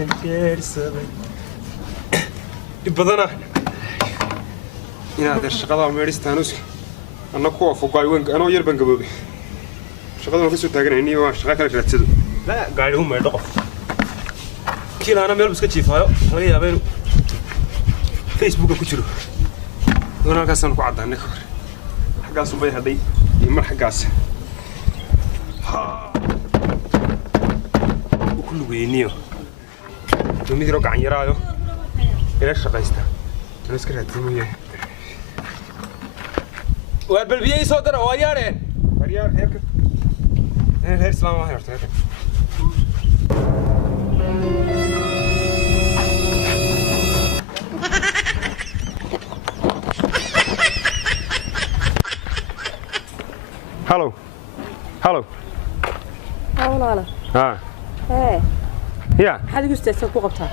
janjeersaday ibadana inaad shaqada meeristaanus anna ku afogay anoo yar ban gaboobay shaqada waan ka soo taaganay waa shaqa kala raadsado la gaari u meedho qof kilaana meel iska jiifaayo laga yaabay Facebook ku jiro doona halkaasaan ku cadaanay ka hor xagaas bay haday mar xagaas kullu weeniyo dumidii roo gacan yaraayo ila shaqaysta tan iska raadinaya waa balbiyay soo dara waa yaareen wariyar heerka heer islaam waa heerta Hello. Hello. Hello. Ah. Hey. Yeah. Hadi gustaysay ku qabtaa.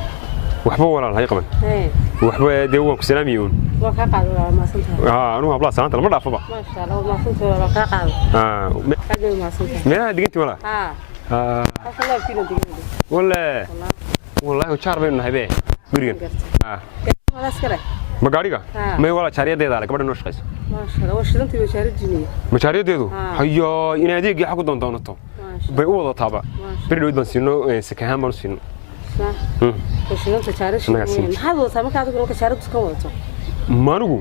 Waxba walaal hay qaban. Hey. Waxba deewan ku salaamiyeen. Waa ka qaado ma santaa. Anu habla saanta lama dhaafaba. Ma sha Allah ma santaa waa ka qaado. Hadi ma santaa. Meena diginti wala. Asalaam fiilan digin. Wallahi jaar baynu nahay bee. Gurigan. Wala iskale. Ma gaariga? Ma wala jaariyadeeda gabadha noo shaqeyso. Ma sha Allah washidantay wasaaradiina. Ma jaariyadeedu? Hayo in adeeg xaq u doonato. Bay u wada taaba. Berdhood baan siino sakahan baan siino. Washidanta jaarish. Maxaad wada marka aad ka jaaradu ka wadato? Maanugu.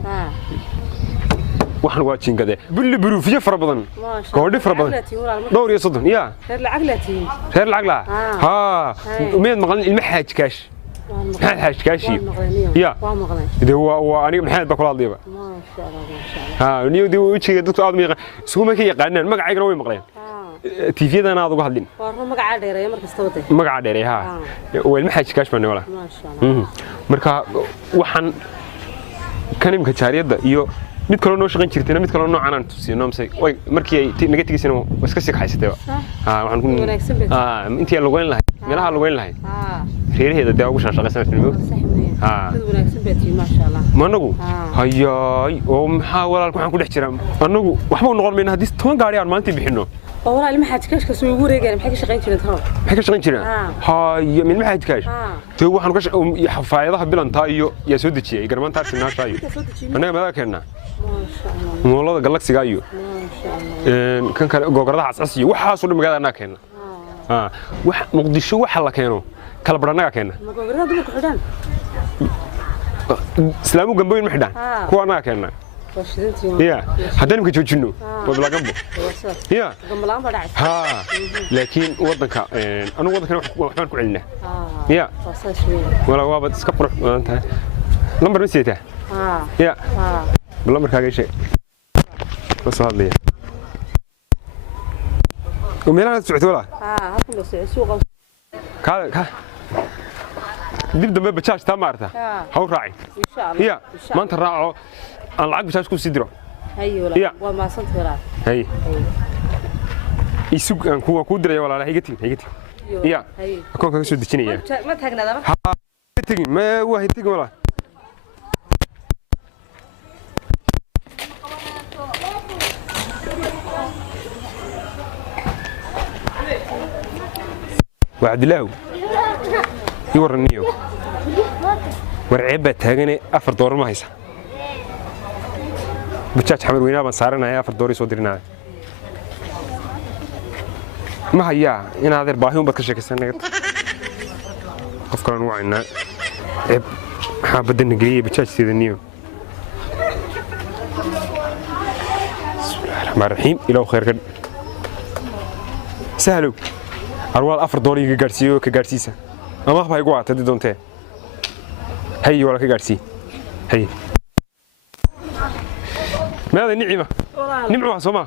waxaan waa jingade billi buruufiye fara badan koodhi fara badan dhowr iyo 30 ya reer lacag laatiin reer lacag la ha meed maqlan ilma xaaj kaash xaaj kaashi ya waa aniga maxaad ba kula hadlayba ma sha Allah ha niyo dii ujiga dadku aad miiqa isku ma ka yaqaanaan magacayga way maqleen TV-dan aad uga hadlin waa magaca dheereeyo markasta wada magaca dheereeyo ha waa ilma xaaj kaash baan wala ma sha Allah marka waxaan kanimka jaariyada iyo mid kale noo shaqan jirtay mid kale noo canaan tusiino amsay way markii ay naga tigisana iska sii xaysatay waxaan ku intii lagu weyn lahay meelaha lagu weyn lahay reeraheeda daa ugu shaqaysan filmo dad wanaagsan baati ma sha Allah managu hayay oo maxaa walaalku waxaan ku dhex jiraa anagu waxba noqon meena hadii 10 gaari aan maanta bixino والله اللي ما حد كاش كسوي وريقان maxay ka shaqayn jireen taro maxay ka shaqayn jireen hay min maxay kaash tii waxaan ka xafaayadaha bilanta iyo yaa soo dajiyay garmaanta arsinaayo anaga ma keena ma sha Allah moolada galaxiga iyo ma sha Allah kan kale gogoradaha cascas iyo waxa soo dhimagada anaa keena wax muqdisho waxa la keeno kala baranaga keena ma gogorada ku xidhan islaamu gamboyn ma xidhan kuwa anaa keena يا هذا نمك جوجنو وبلا جنبه يا جنبلان بدعي ها لكن وضنك أنا وضنك وحنا كلنا يا ولا وابد سكبر أنت لمبر نسيته يا باللمبر كاجي شيء بس هذا ليه ومين أنا سمعت ولا هكذا سوق كا دي بدنا بتشاش تمارته هو راعي إن شاء الله يا ما أنت راعو أنا لعب بتشاش كوسي درو هاي ولا وما صنت ولا هاي يسوق أن كوا كودرة ولا لا هيجتين يا أكون كذا سود تشيني ما تهجنا ده هيجتين ما هو هيجتين ولا وعد الله يورنيو ورعبة تهجني أفر دور ما هيسا بتشاش حمد وينا بنصارنا يا أفر دوري صدرنا ما هيا أنا هذا باهيهم بكشك السنة أفكار وعنا عب حابد النجري بتشاش تدنيو بسم الله الرحمن الرحيم إلى خير كد سهلوا أروال أفر دوري كجارسيو كجارسيسة أما هو هيقع تدي دونته هي ولا كجارسي هي ماذا نعمة نعمة سما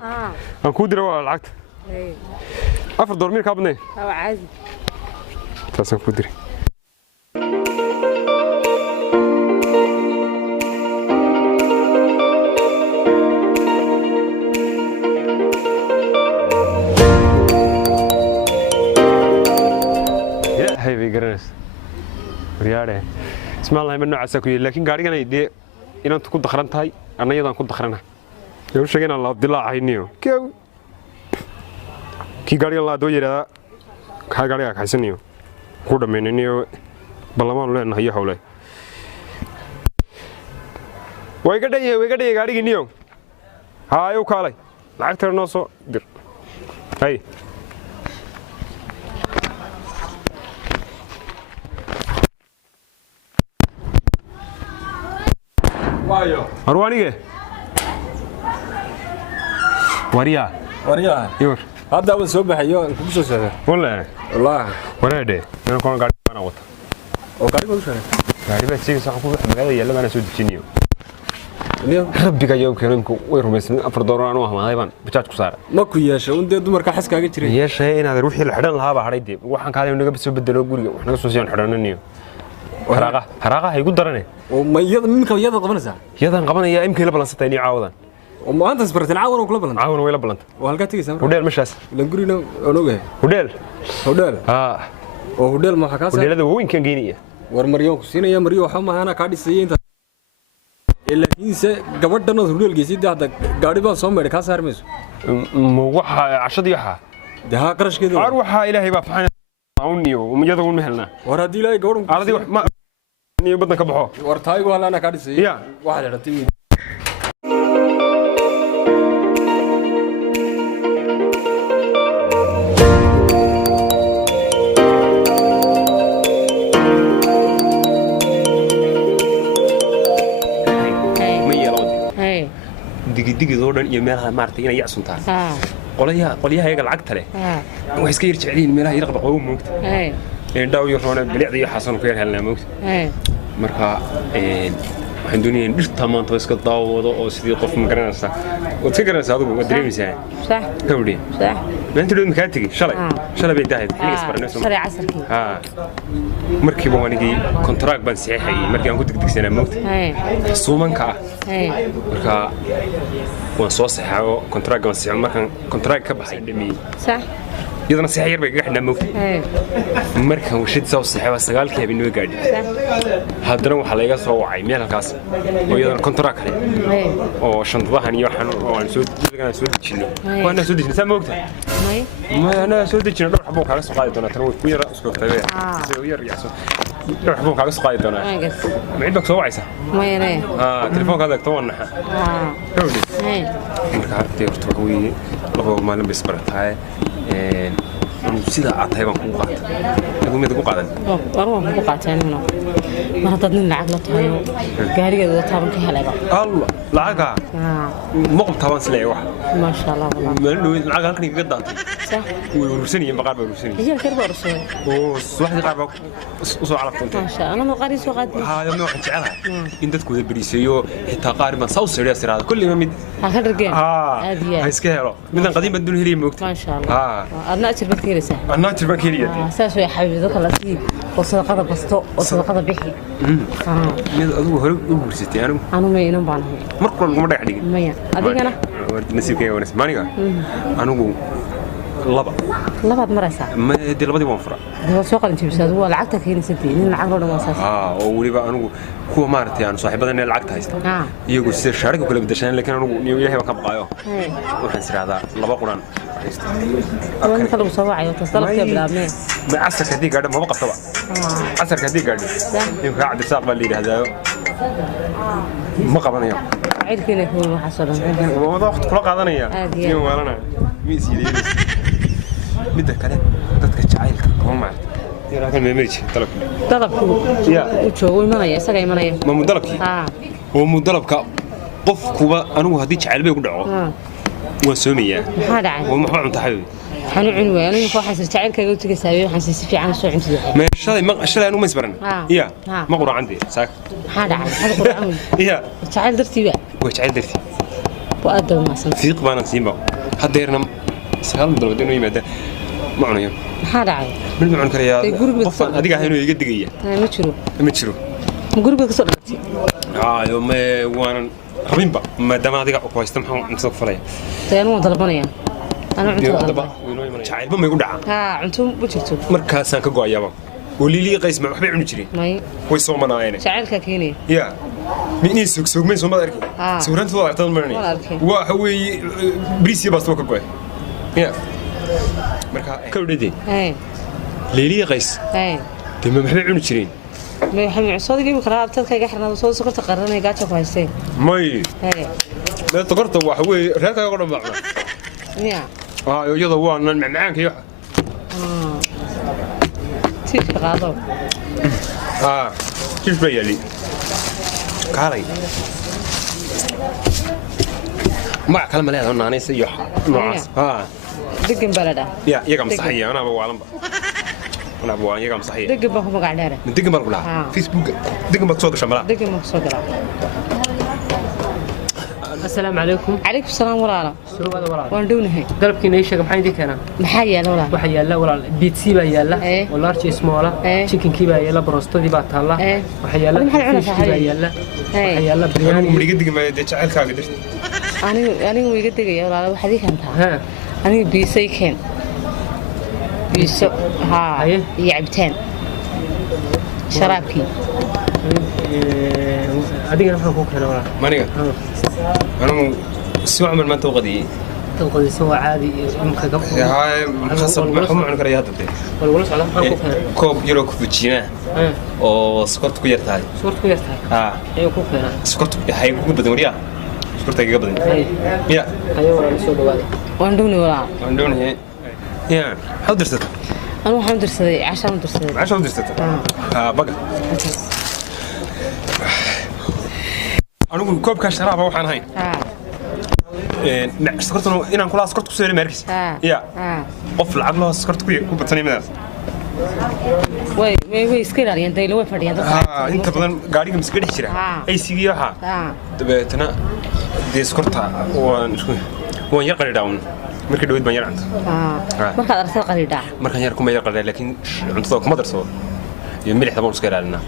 أنكودر ولا العقد أفر دور مين كابني هو عادي تاسن كودري يا هاي بيجرنس رياضة اسمع الله من نوع سكوي لكن قاري كان يدي إن أنت كنت دخلت هاي أنا يدان كنت دخلنا يوم شجعنا الله عبد الله عينيو كيو كي قاري الله دويرة كها قاري كحسنيو كودا منيو ballamaan leenahay iyo hawle way ka dhayay gaarigi niyo haayo kaalay lacagta noo soo dir hay waayo arwaanige wariya yor hadda waan soo baxayo ku soo socday wallahi waraade inaan koon gaari bana wata oo gaari ku soo gaari baa si sax ku magaalada yalla bana soo dejiniyo rabbiga yow keenanku way rumaysan $4 aan u ahmaaday baan bajaaj ku saaray ma ku yeeshay undee dumarka xaskaaga jiray yeeshay inaad wixii la xidhan lahaa baa haray dib waxaan kaalay naga soo bedelo guriga wax naga soo siiyaan xidhananiyo haraaqa hay ku darane oo ma yada qabanaysaa yadan qabanaya imkii la balansatay inay caawadan oo maanta isbarteen caawan oo kula balantay caawan way la balantay oo halka tigaysan hudeel mashaas la gurina onogahay hudeel oo hudeel ma waxa ka saaray hudeelada weynkan geeniya war maryo ku siinaya maryo waxa ma ana ka dhisay inta ilaahiinse gabadhan oo hudeel geysay hadda gaari baan soo meeray ka saarmayso ma waxa cashadii waxa daha qarashkeedu waxa ilaahay baa faxan awniyo umiyada uu mehelna war hadii ilaahay gabadhan ardii ma niyo badan ka baxo war taaygo halana ka dhisay waxa la ratay digidoo dhan iyo meelaha maartay inay yacsuntaan qolyaha ayaga lacagta leh way iska yar jeceliin meelaha yar qaba qow moogta dhaaw iyo roona bilicda iyo xasan ku yar helnaa moogta marka waxaan doonayaa dhirta maanta iska daawado oo sidii qof ma garanaysa oo ka garanaysa adigu waa dareemaysaa صح kawdhi صح maanta dhow ma ka tagi shalay bay dahayd xilligaas baranayso shalay casarkii markii baan wanigii contract baan saxeexay markii aan ku degdegsanaa moogta suumanka marka waan soo saxaa oo contract baan saxeexay markaan contract ka baxay dhamii صح يدنا سحير بيجحنا موت مركها وشد سو السحابة سجال كه بينو قاعد هذا نوع حلاقة سو عيميل الكاس ويدنا كونتراك عليه أو شنطة هني وحن أو نسود كنا نسود شنو وأنا سود شنو سام وقتها ما أنا سود شنو روح حبوك على سقايد دونا تروح وير أسكت تبيه وير يحصل روح حبوك على سقايد دونا ما عندك سو عيسى ما يرى تلفونك هذا كتوان نحا كودي مركها تيرتوي لو ما لبس برتاي sida aad tahay baan ku qaatay ugu mid ku qaadan waan ku qaatay aniguna ma hadad nin lacag la tahay gaarigeeda taaban ka helayba allah lacaga ma qabta waan silay wax ma sha Allah ma loo lacag halkan iga daantay صح ورسني ما قارب ورسني هي الكربة ورسني واحد قارب وصو على ما شاء الله أنا قاري سو قادم هذا ما واحد جعلها إنت تكون بريسيو حتى قارب صوص سريع سريع كل ما مد هذا الرجال هاي سكيرو من قديم بدون هري موقت ما شاء الله أنا أشر بكيرة سه أنا أشر بكيرة ساس يا حبيبي ذوق الأسيد وصدقة بسطو وصدقة بحي من أدو هرب ورستي أنا ما ينام بعنا مركل مرة يعني ما يا أديك أنا نسيب كي ونسيب ماني أنا لبعض مرسى ما دي لبعض وانفرا هو سوق أنت بس هو العقد كين ستين العقد ولا مساس ولي بقى أنا هو مارتي أنا صاحب بدنا العقد هيست يقول سير شارك وكل بدشان لكن أنا يوجه ما كبقايو وحنسر هذا لبعض قران وين خلوا سواعي وتصلب كبلا ما عسر كذي قاعد ما بقى طبعا عسر كذي قاعد يمكن قاعد الساق اللي هذا ما قبلنا يوم عيد كنا هو حصل ما ضغط كل قاعدنا يوم ورانا ميسي مدة كذا تتكلم عائلك هم معك يا راجل ما يمرج طلب يا وشو ما نيا سجى ما نيا ما مدلبك هو مدلبك قف كوبا أنا وهديك عالبي ودعوة وسمية هذا عين ومحور عن تحوي حنو عنوي أنا يخو حسر تعال كقولت كسابي حسيت في عن سوء عندي ما الشلي أنا ما يسبرنا يا ما قرأ عندي ساك هذا عين هذا قرأ عمي يا تعال درتي بقى وتعال درتي وأدب ما صنع ثيق بانا سيمبا هذا يرنم سهل مدرب إنه يمد معنا يوم هذا عين من معنا كريا قف هذيك هينو يقد دقيقة متشرو مقرب كسر يوم وانا ربيمبا ما دام هذيك أقوى يستمحون نسوق فلاه تيانو ضربانيا أنا عنتو شعيب ما يقول دعاء عنتو بوجهتو مركز سانك قوي يابا ولي لي قيس ما حبي عنجري ماي ويصوم أنا عينه شعيرك كيني يا مين سوق من سوما أركي سوران تو أعطان مرني وهو بريسي بس توك قوي يا مركز كودي ليلي قيس تمام حبي عنجرين ما يحمي عصادي جيب كراب تلقى إحنا صوت سكرت قررنا جاتش كويسين ماي هاي لا تقرط وحوي ريتها يقرب معنا نعم يلا وانا معاك يا تيجي غاضب كيف بيا لي كاري ما كلمة لها أنا سيح ناس دقن بلده يا يقام صحيح أنا أبو عالم أنا أبو عالم يقام صحيح دقن بخو مقع داره دقن بقولها فيسبوك دقن بتسوق شمالة دقن بخو السلام عليكم. عليكم السلام ورحمة الله. وندونه. قلبك نيشة maxay idin keenan? maxaa yaala walaal? waxa yaala walaal pizza baa yaala large small chicken kii baa yaala broastadi baa taala waxa yaala fish baa yaala waxa yaala biryani umriga digma jacaylkaaga dirti anigu iga digaya walaal waxa idin kantaa anigu biisay keen biiso iyo cabitaan sharaabkii adigana maxaa ku keenay walaal maniga أنا سوى عمل ما توقدي توقدي سوى عادي يمكن قبل هاي خاصة محمد عن كريات ده والله على كوب يورو كوفيتشينا أو سكرت كوير تاي سكرت كوير تاي أيوة كوب هنا سكرت هاي كوب بدون وريا سكرت هاي قبل يا أيوة ولا نسوي دوالي وندوني ولا وندوني يا حاول درستها أنا حاول درستها عشان درستها عشان درستها بقى أنا كوب كاش شراب وحن هاي سكرت إن كلها سكرت كسر مركز يا قفل عقله سكرت كوي كوب تاني من وي سكير على ينتهي لو فريان أنت بدن قاري مسكين حشرة أي سيجي ها تبعتنا دي سكرتها وان يقرأ داون مركز دويد بنير عنده مركز أرسل قريدة مركز يركم يقرأ لكن عنده ما درسوا يملح ثمون سكير علينا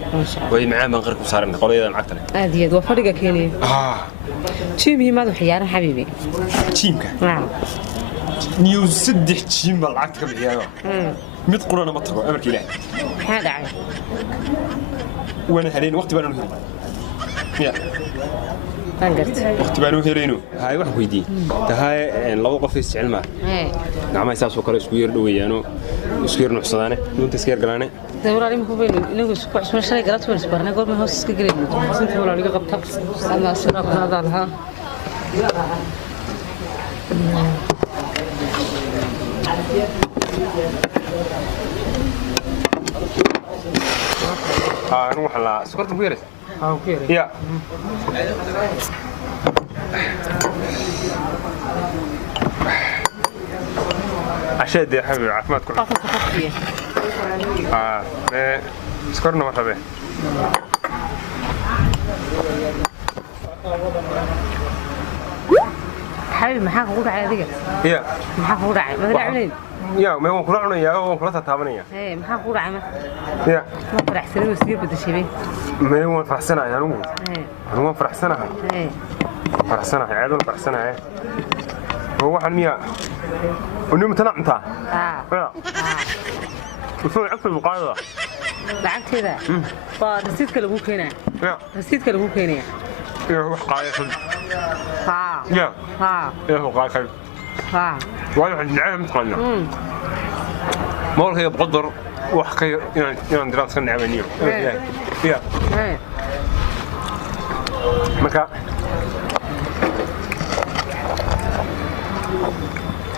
وهي معاه من غيركم صارنا قولي إذا معتنا أديد وفرقة كيني تيمي ما ذو حيار حبيبي تيمك نعم نيو سدح تيم بالعكس كبيرة ميت قرنا مطبع أمرك إله هذا عين وأنا هلين وقت بانو هلين يا فانقرت وقت بانو هلينو هاي واحد ويدي هاي لو قفيس علمه نعم يساس وكره سكير دويانو سكير نحصانه دون تسكير قرانه دورة لي مخبين إنه سكوع شو شيء قرأت ولا سبارنا قول ما هو سكير حسنت ولا لقى قبض أنا سراب هذا لها نروح على سكرت بيرس أوكي يا عشان يا حبيبي عفمات كل سكرنا مرحبا حبيبي maxaa kugu dhacay adiga يا maxaa kugu dhacay ma dhacnayn يا ما هو كلنا يا هو كلنا تتابعنا maxaa kugu dhacay يا ma faraxsanay oo sidii badashay ما هو فرحسنا يا نو هو فرحسنا فرحسنا عادون فرحسنا هو واحد مية ونوم تنعمتها وشو عكس المقايضة lacagteeda waa rasiidka lagu keenaa rasiidka lagu keenaya هو قاية يا هو قاية واحد نعم تقلنا ما هو هي بقدر وحكي يعني دراسة نعمانية يا مكا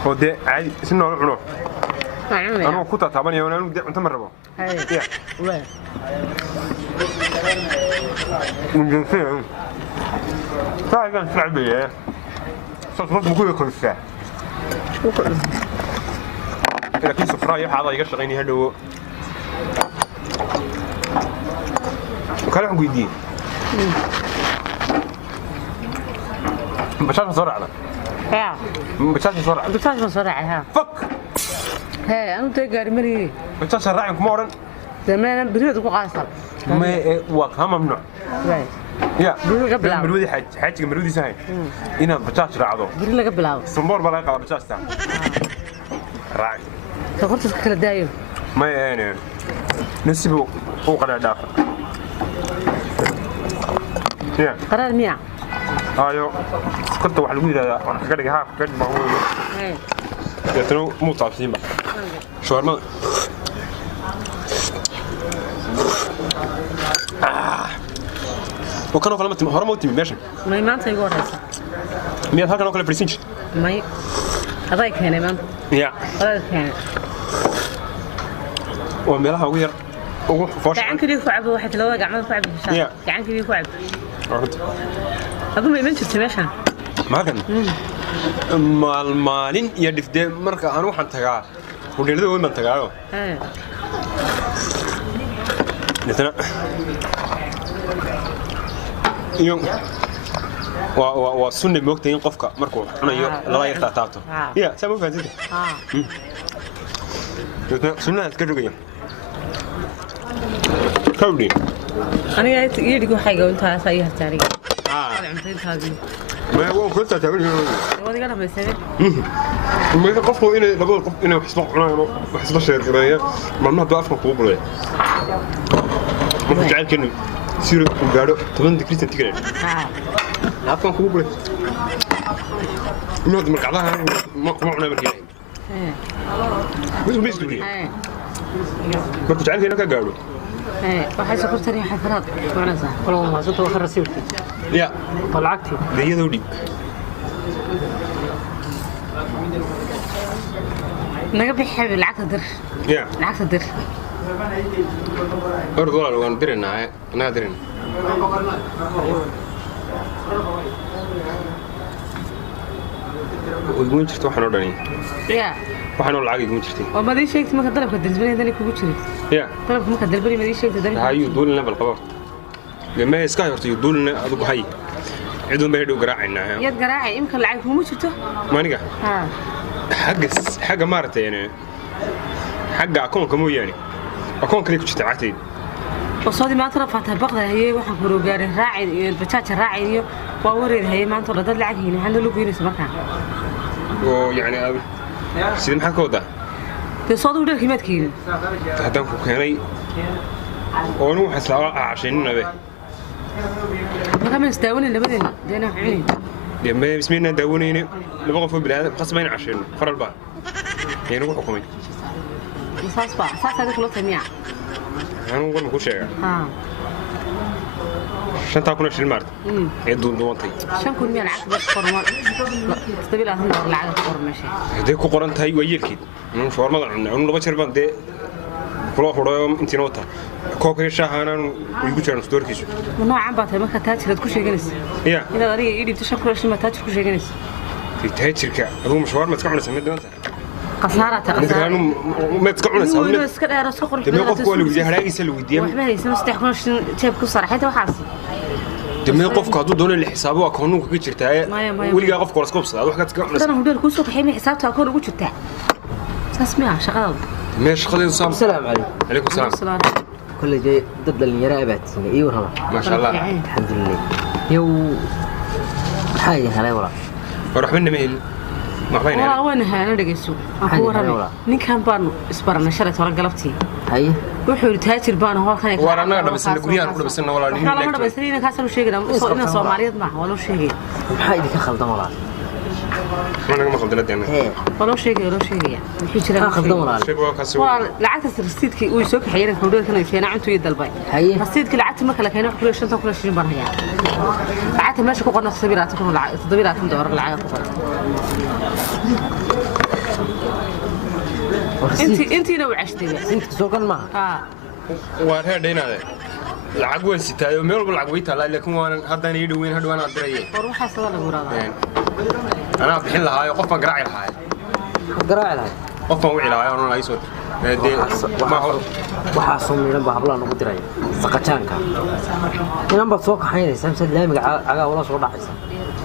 هو ده عادي سنة عنو أنا كنت أتابعني وأنا بدي أنت مرة يا من جنسية صار كان شعبي صوت مقول كل ساعة لكن سفراء هذا يقشر عيني هلو وكان عم يدين بشاش صرعنا بشاش صرع بشاش صرع ها فك هي أنا تجاري مري بشاش صرعك مورن زمان بريد وقاصر ما وقها ممنوع يا مرودي حاج مرودي ساي هنا بشاش رعضو بريد قبل عاو سمبور بلا قال بشاش تاع راعي تقولت كل دايم ما يعني نسيبه هو قرار دافع يا قرار مية ايوه كنت واحد يقول هذا وانا كذا ها كذا ما هو يتنو مو طابسين بقى شاورما وكانوا كلامات هرم وتمي ماشي ما أنت يقول هذا مية هكذا كلا بريسنج ما هذا كان ما يا هذا كان وميلها وير وفوش كان كذي فعب واحد لو قاعد ما فعب يا كان كذي فعب أقول ما يمشي تمشي ما كان maalin iyo dhifdee marka aan waxaan tagaa hudheelada weyn baan tagaayo iyo waa sunni moogtay in qofka markuu cunayo lala yartaa taabto ya saa ma fahansid sunnaha iska rogaya kawdhi aniga yidhigu waxay goontaas ay hartaaniga cuntayntaadii ما هو كنت تعمل ودي قال ما يسوي ما يقفوا إلى لبض قف إنه حسب عنا حسب الشيء كذا ما ما ضعف مقبول ما في جعل كنو سير وقالوا تمن ذكرت تقرأ عفوا مقبول نود من قعدها ما عنا بالكلام بس بس تقولي ما في جعل كنو كقالوا waxay soo qortay xafrad wanaagsan kala ma soo too rasiibti يا طلعتي بيدو دي naga bixi lacagta dir يا lacagta dir أرد ولا لو ندرنا نادرين ويقولون شفتوا حنا وداني يا وحنا العاقي يقولون شفتي وما دي شيء ما كدلب كدلبني داني كوجو جري يا طلب ما كدلبني ما دي شيء داني هاي يدول لنا بالقبر لما يسكاي هرتي يدول لنا ادو هاي عيدون بيدو قراعنا يد قراعي يمكن لعيب مو جرته ما نيقا ها حق مارته يعني حق اكون كمو يعني اكون كلي كنت تعاتي وصودي ما ترفعتها بقدر هي waxaan ku rogaarin raacin iyo bajaaj raacin iyo waa wareer hay maanta la dad lacag hina handa lagu yiri markaa oo yani sidii maxaa ka wadaa تصادق ده كمية كيلو هدام كوكاني أونو حسلا عشان نبي ما كمان استوون اللي بدنا دينا عين لما بسمينا داونين نبغى في البلاد قسمين عشان فرع البعض يعني نروح حكومي صاص بقى صاص هذا كله تميع أنا نقول مكوش شيء ها عشان تاكل شيء المرد يدون دوانتي عشان كل مين عقد فرمان تبي لازم ندور العقد فرمان شيء هذيك قرنت هاي ويركيد أنا فورما أنا لو بشرب ده كل واحد يوم أنت نوتها كوكري شاهانا ويقول شان ستور كيشو ونوع عم بعطي ما كتاج لا تكون شيء جنس يا إذا غري يدي تشكر شيء ما تاج تكون شيء جنس في تهيج شركة هو مشوار ما تكون سميت دوانتها قصارة أنا ما تكون سميت بس كده راسه قرن دم يقف كل وجه هلاقي سلوي ديم وحنا يسمى استحقون شيء كل صراحة وحاسي دم يقف كادو دون اللي حسابه كانوا كذي شرتها ولقى يقف كورس كوبس هذا وحكت كم أنا هدول كل سوق حيمي حسابته أكون وجود تاع اسمع شغال ماشي خلينا نصام السلام عليكم عليكم السلام كل جاي ضد اليرابات ايوه ما شاء الله الحمد لله يو حاجه هلا ورا وراح منا ميل ما بين والله وين هانا دغيسو اكو ورا نينكان بان اسبرنا شرط ورا قلبتي هاي wuxuu taajir baan oo kan warana dhabaysana guriyaan ku dhabaysana walaal nin la dhabaysana ka soo sheegay in Soomaaliyeed ma wala sheegay maxay idinka khaldan walaal ما خلدنا دينا wala sheegay wixii jira khaldan walaal walaal lacagta rasiidkii uu soo kaxeeyay hawdheer kan fiina cunto iyo dalbay rasiidkii lacagta ma kala keenay wax shanta kula shirin baan hayaa lacagta meesha ku qornaa $700 lacag ku qoran انتي لو عشتي انت سوق ما وارها دينا لعق وين ستايو ميل بالعق ويتا لكن وانا هدان يدوين هدوان ادري روحا سوا لا غرادا انا بخين لها قف قراعي لها قراعي قف وعي لها انا لا يسود ما هو waxa soo miiran baa habla nagu diray saqajaanka inaan bad soo kaxaynaysa samsad laamiga caga wala soo dhaxaysa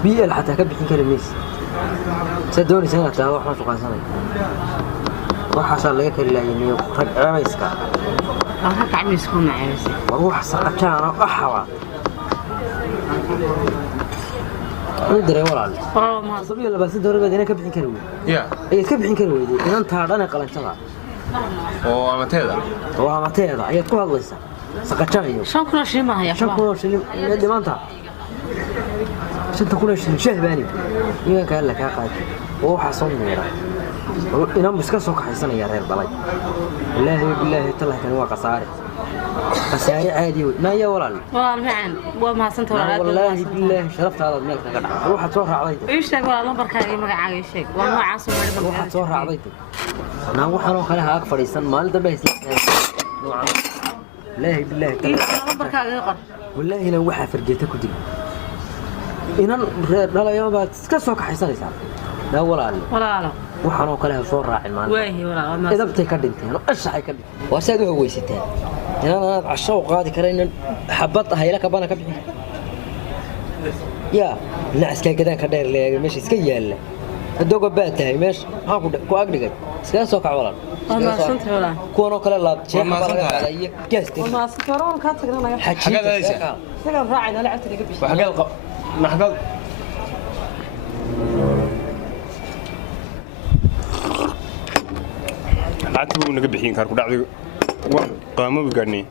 biil xataa ka bixin kara mees sadoonaysa inaad taado wax soo qaasanay waxaa laga kari laayay rag ceemayska waxa ka camiisku macaysay wax saqajaan ah xawa ودري ولا ما صبي ولا بس دوري بدينا كبحين كروي يا اي كبحين كروي ان انت هادنا قلنتها oo amateeda ayaad ku hadlaysaa saqajaayo 5 shilin ma haya 5 shilin dhimaanta 5 shilin shahbaani iyaga kale ka qaad oo waxa soo meera inaan iska soo kaxaysanaya reer dalay ilaahi tallah kan waa qasaare caadi wey naya walaal macaan waa mahadsantahay walaal wallaahi bilaahi sharaftaada meel kaga dhaca waxaad soo raacday ii sheeg walaal lambarkaaga magacaaga ii sheeg waa noocaas oo meesha waxaad soo raacday naan waxaan oo kale haag fadhiisan maalin dambe isla noocan ilaahi bilaahi lambarkaaga ii qor wallaahi inaan waxaa fargeeta ku dil inaan reer dhalayo baad iska soo kaxaysanaysaa لا ولا لا وحنا كلها صور راعي المال واهي ولا ما إذا بتكدنتين أشعي كدن وأسأله هو يستان أنا عالشوق هذه كرينا حبطها هي لك أبانا كبير يا الناس كذا كدير لي ماشي سكية لا الدوق باتها ماشي هاكو أقدر سكان سوق ولا ما صنت ولا كونوا كلا لا شيء ما علي جاستي ما صنت ولا كانت تقولنا حكي سكان راعي أنا لعبت اللي قبل وحقل نحقل لعبتوا نقبل حين كاركو دعوة قاموا بقرني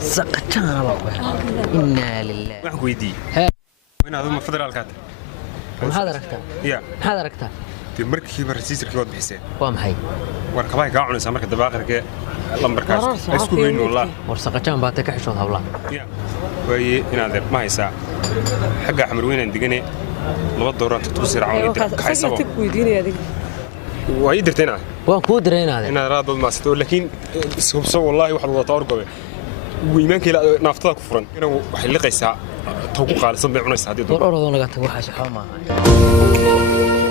سقطنا والله إنا لله waxaan ku weydiiyey inaad uma federaalkaad هذا ركته يا هذا ركته markiiba rasiisirkii waad bixiseen waa maxay war kabay ka cunaysa marka dabaaqirka lambarkaas isku weyn wallaah war saqajaan baad ka xishood hawla ya way inaad ma haysaa xagga xamar weynaan digane $2 ku sircaa inta kaysabo weydiinaya adiga way dirteena waan ku direenaade inaad raad dad maasto laakiin isubso wallahi waxa wada taargobe wiimaanka ila naaftada ku furan inuu waxay liqaysaa taw ku qaalisan bay cunaysaa hadii war orodoo naga tag waxa shaqo maaha